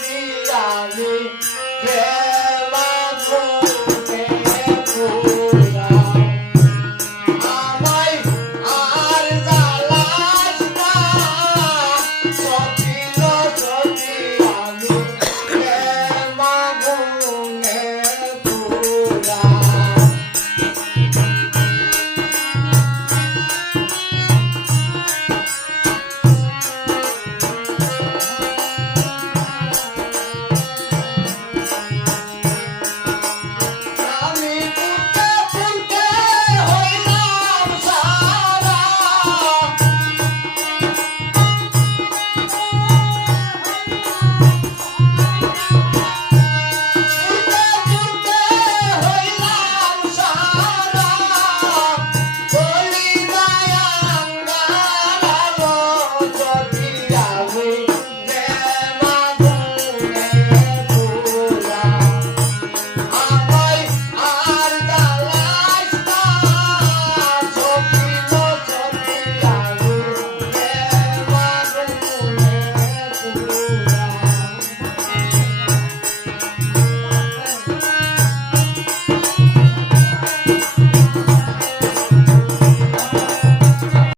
দিয়ালে